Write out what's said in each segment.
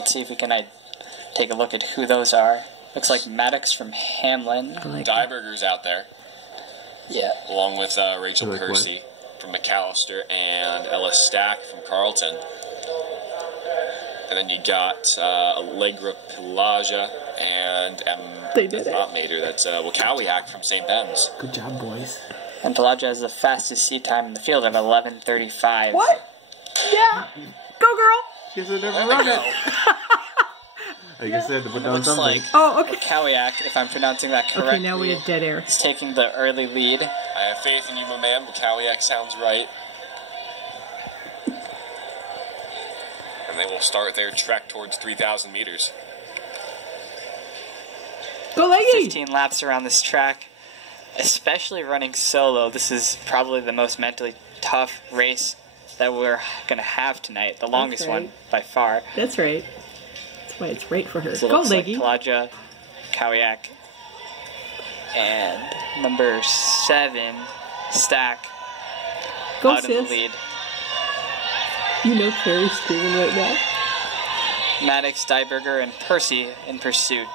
Let's see if we can take a look at who those are. Looks like Maddox from Hamlin. Dieberger's out there. Yeah. Along with Rachel Kersey from McAllister and Ella Stack from Carleton. And then you got Allegra Pelagia and Mater. That's Wakawiak from St. Ben's. Good job, boys. And Pelagia has the fastest seat time in the field of 11:35. What? Yeah. Go, girl. She said never run it. I guess I had to put down something. Like okay. Wakawiak, if I'm pronouncing that correctly. Okay, now we have dead air. Is taking the early lead. I have faith in you, my man. Wakawiak sounds right. And they will start their trek towards 3,000 meters. Go, Leggy! 15 laps around this track. Especially running solo, this is probably the most mentally tough race that we're going to have tonight. The longest one by far. That's right. That's why it's right for her. So Go, Leggy. Like Pelagia, Wakawiak, and number 7, Stack, Go, out in the lead. You know Carrie's screaming right now. Maddox, Dieberger, and Percy in pursuit.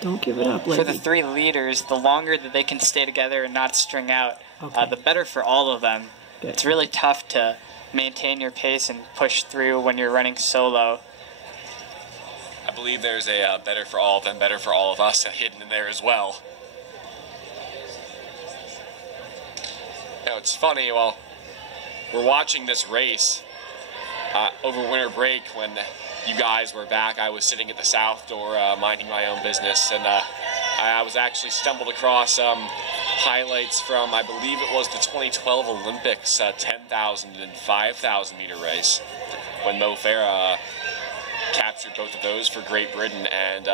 Don't give it up, Leggy. For the 3 leaders, the longer that they can stay together and not string out, the better for all of them. Good. It's really tough to maintain your pace and push through when you're running solo. I believe there's a better for all of them, better for all of us hidden in there as well. You know, it's funny, well, we're watching this race over winter break when you guys were back. I was sitting at the south door minding my own business, and I was actually stumbled across highlights from, I believe it was the 2012 Olympics 10,000 and 5,000 meter race when Mo Farah captured both of those for Great Britain, and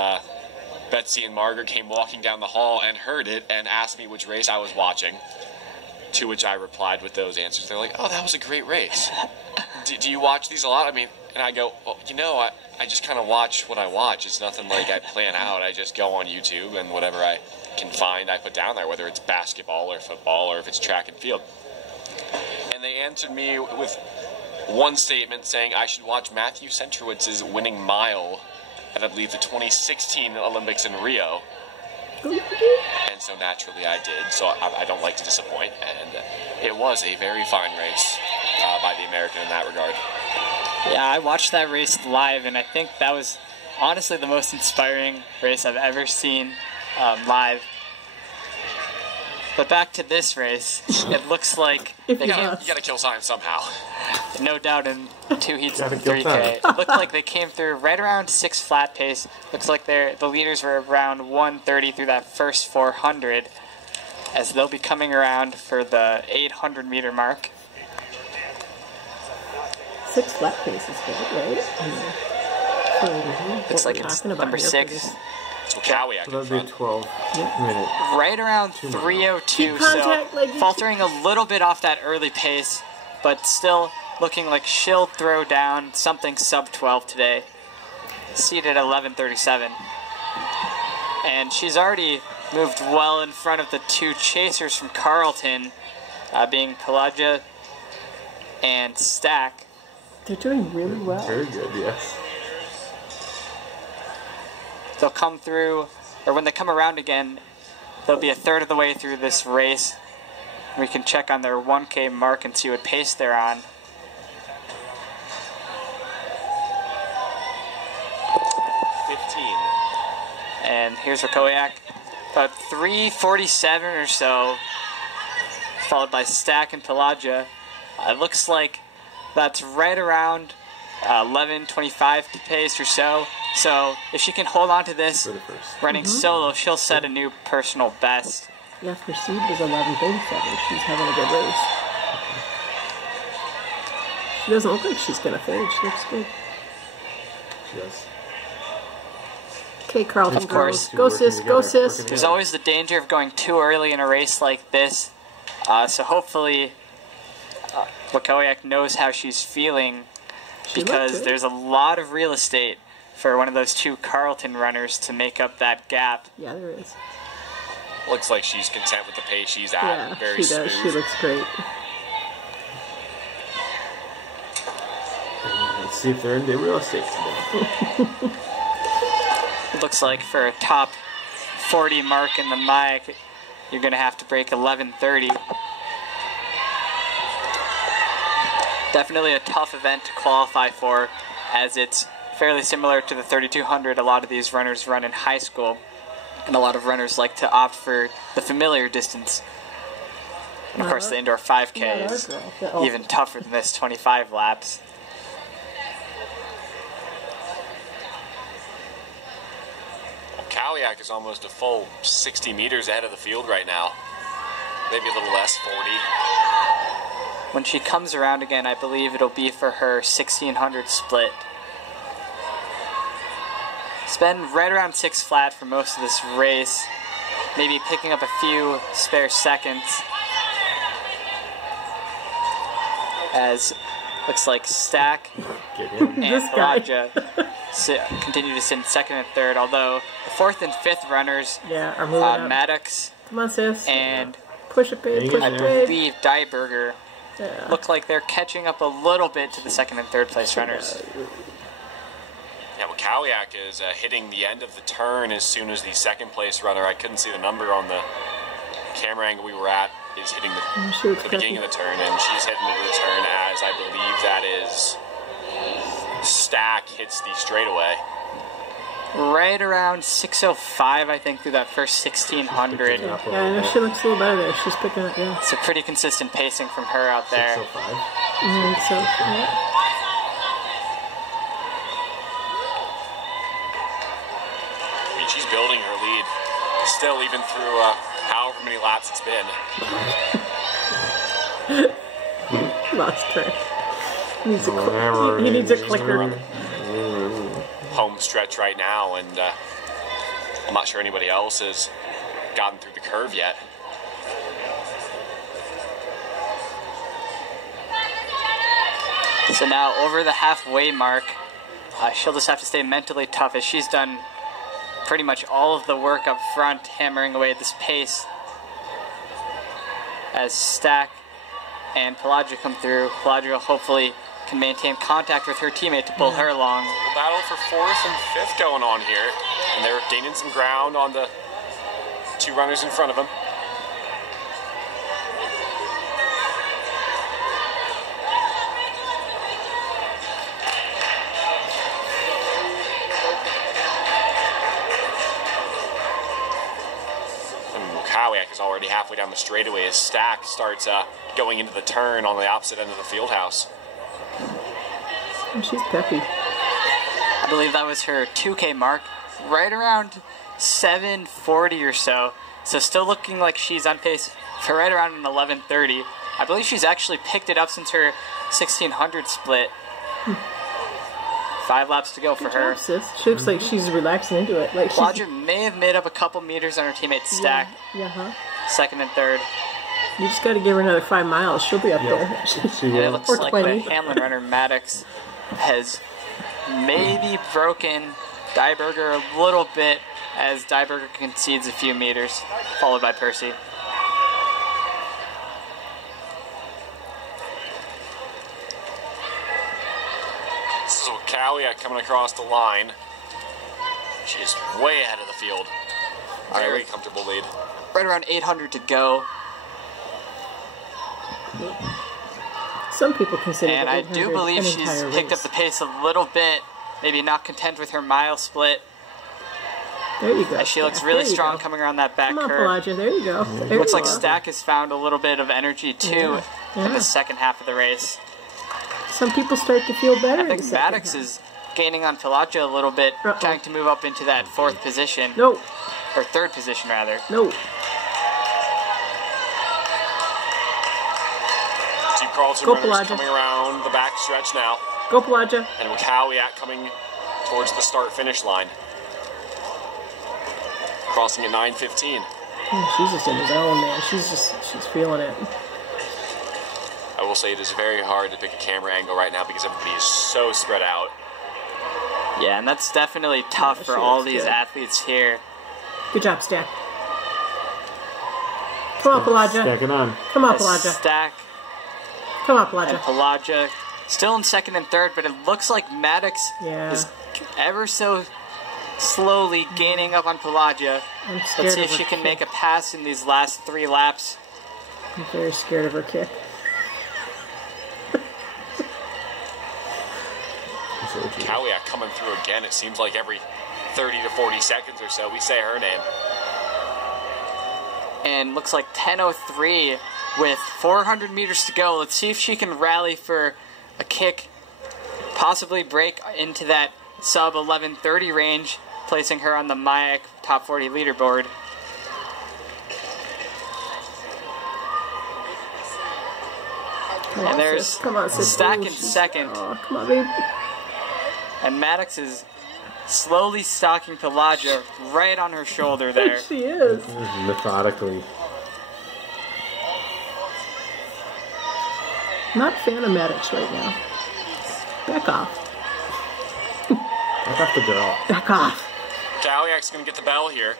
Betsy and Margaret came walking down the hall and heard it and asked me which race I was watching, to which I replied with those answers. They're like, oh, that was a great race. Do you watch these a lot? I mean, and I go, well, you know, I just kind of watch what I watch. It's nothing like I plan out. I just go on YouTube, and whatever I can find, I put down there, whether it's basketball or football or if it's track and field. And they answered me with one statement saying I should watch Matthew Centrowitz's winning mile at, I believe, the 2016 Olympics in Rio. And so naturally I did, so I don't like to disappoint, and it was a very fine race by the American in that regard. Yeah, I watched that race live, and I think that was honestly the most inspiring race I've ever seen live. But back to this race, it looks like you gotta kill time somehow. No doubt in 2 heats of 3K. It looked like they came through right around 6 flat pace. Looks like the leaders were around 130 through that first 400, as they'll be coming around for the 800 meter mark. 6 flat pace is good, right? Looks like it's number 6. So Wakawiak So that would be 12 minutes. Right around 3:02, so faltering a little bit off that early pace, but still looking like she'll throw down something sub 12 today. Seated at 11:37. And she's already moved well in front of the 2 chasers from Carleton, being Pelagia and Stack. They're doing really well. Very good, yes. They'll come through, or when they come around again, they'll be a third of the way through this race. We can check on their 1K mark and see what pace they're on. 15. And here's Wakawiak, about 3:47 or so, followed by Stack and Pelagia. It looks like that's right around 11:25 pace or so. So if she can hold on to this running solo, she'll set a new personal best. Yeah, her seed was 11:37. She's having a good race. She doesn't look like she's gonna fade. She looks good. She does. Okay, Carlton, Of course. Go, sis. Go, sis. There's always the danger of going too early in a race like this. So hopefully Wakawiak knows how she's feeling, because there's a lot of real estate for one of those 2 Carleton runners to make up that gap. Yeah, there is. Looks like she's content with the pace she's at. Yeah, Very she does. smooth. She looks great. Let's see if they're in the real estate today. It looks like for a top 40 mark in the mic, you're going to have to break 11:30. Definitely a tough event to qualify for, as it's fairly similar to the 3200 a lot of these runners run in high school, and a lot of runners like to opt for the familiar distance. And of course the indoor 5K is even tougher than this 25 laps. Kaliak is almost a full 60 meters ahead of the field right now. Maybe a little less, 40. When she comes around again, I believe it'll be for her 1600 split. It's been right around 6 flat for most of this race, maybe picking up a few spare seconds. As looks like Stack and Pelagia continue to sit in second and third, although the fourth and fifth runners, are moving up. Maddox Come on, sis. and Push it, babe. Push I it, babe. believe Dieberger look like they're catching up a little bit to the second and third place runners. Yeah, well, Kaliak is hitting the end of the turn as soon as the second place runner, I couldn't see the number on the camera angle we were at, is hitting the beginning of the turn, and she's heading into the turn as I believe that is Stack hits the straightaway. Right around 6:05, I think, through that first 1600. Yeah, I know she looks a little better there. She's picking up, yeah. It's a pretty consistent pacing from her out there. 6:05. I think so. Yeah. I mean, she's building her lead still, even through however many laps it's been. Lost track. He needs a clicker. Home stretch right now, and I'm not sure anybody else has gotten through the curve yet. So now over the halfway mark, she'll just have to stay mentally tough, as she's done pretty much all of the work up front, hammering away at this pace. As Stack and Pelagia come through, Pelagia hopefully can maintain contact with her teammate to pull her along. A battle for fourth and fifth going on here, and they're gaining some ground on the two runners in front of them. Kaliak is already halfway down the straightaway as Stack starts going into the turn on the opposite end of the field house. And she's peppy. I believe that was her 2K mark, right around 7:40 or so. So still looking like she's on pace for right around an 11:30. I believe she's actually picked it up since her 1600 split. 5 laps to go for her. Job, sis. She looks like she's relaxing into it. Like Pelagia may have made up a couple meters on her teammate Stack. Yeah. Second and third. You just got to give her another 5 miles. She'll be up there. And it looks Or like 20. the Hamlin runner Maddox has maybe broken Dieberger a little bit, as Dieberger concedes a few meters, followed by Percy. So Kaliak coming across the line. She's way ahead of the field. Very comfortable lead. Right around 800 to go. Some people consider And the I 800 do believe an she's entire picked up race. the pace a little bit, maybe not content with her mile split. There you go. As she looks really There you strong go. coming around that back Come on, curve. Pelagia. There you go. There Looks you like go. Stack has found a little bit of energy too in the second half of the race. Some people start to feel better. I think in the Maddox second is gaining on Pelagia a little bit, trying to move up into that 4th position. No. Or 3rd position, rather. No. Two Carlton Go, runners Pelagia. coming around the back stretch now. Go, Pelagia. And Kaliak coming towards the start-finish line. Crossing at 9:15. She's just in the zone, man. She's feeling it. I will say it is very hard to pick a camera angle right now because everybody is so spread out. Yeah, and that's definitely tough for all these athletes here. Good job, Stack. Come on, Pelagia. Stacking on. Come on, Pelagia. Stack. Come on, And Pelagia. Pelagia still in second and third, but it looks like Maddox is ever so slowly gaining up on Pelagia. I'm scared Let's see of if she her can kick. make a pass in these last 3 laps. I'm very scared of her kick. Kawiak coming through again. It seems like every 30 to 40 seconds or so we say her name. And looks like 10:03 with 400 meters to go. Let's see if she can rally for a kick, possibly break into that sub 11:30 range, placing her on the MAIAC top 40 leaderboard. And there's Come on, sis. Stack Ooh, in she's- second. Oh, come on, baby. And Maddox is slowly stalking Pelagia right on her shoulder there. She is. Methodically. Not a fan of Maddox right now. Back off. Back off the girl. Back off. Kawiak's going to get the bell here.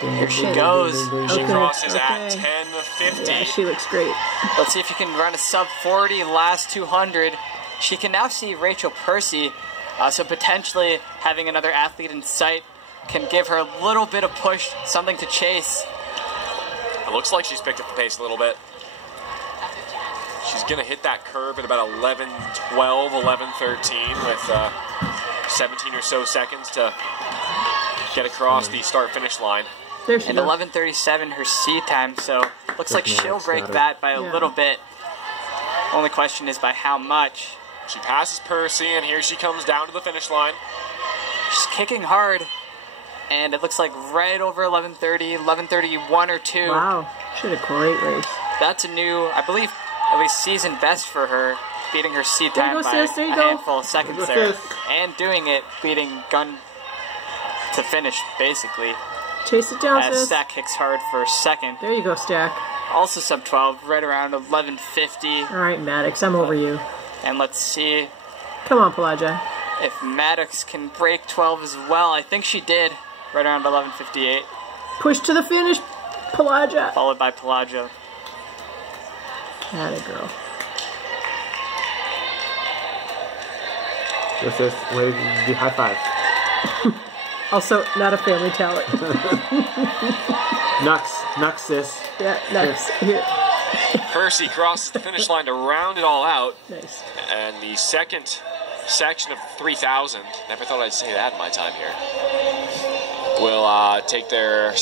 Here she goes. She Okay, crosses at okay. 10:50. Yeah, she looks great. Let's see if you can run a sub 40 last 200. She can now see Rachel Percy, so potentially having another athlete in sight can give her a little bit of push, something to chase. It looks like she's picked up the pace a little bit. She's going to hit that curve at about 11:12, 11:13 with 17 or so seconds to get across the start-finish line. There she And goes. 11:37 her C time, so looks like That's she'll nice. break Got it. that by a Yeah. little bit. Only question is by how much. She passes Percy, and here she comes down to the finish line. She's kicking hard, and it looks like right over 11:30, 11:31 or 2. Wow. She had a great race. That's a new, I believe, at least season best for her, beating her C There you time go, by sis, there you a go. handful of seconds Look at there. this. And doing it, beating Gun to finish, basically. Chase it down, As sis. Stack kicks hard for second. There you go, Stack. Also sub 12, right around 11:50. All right, Maddox, I'm over you. And let's see Come on, Pelagia. if Maddox can break 12 as well. I think she did, right around 11:58, Push to the finish, Pelagia. followed by Pelagia. Atta girl. This is wave the high five. Also, not a family talent. Nux, sis. Yeah, nice. Here. Percy crosses the finish line to round it all out. Nice. And the second section of 3,000, never thought I'd say that in my time here, will take their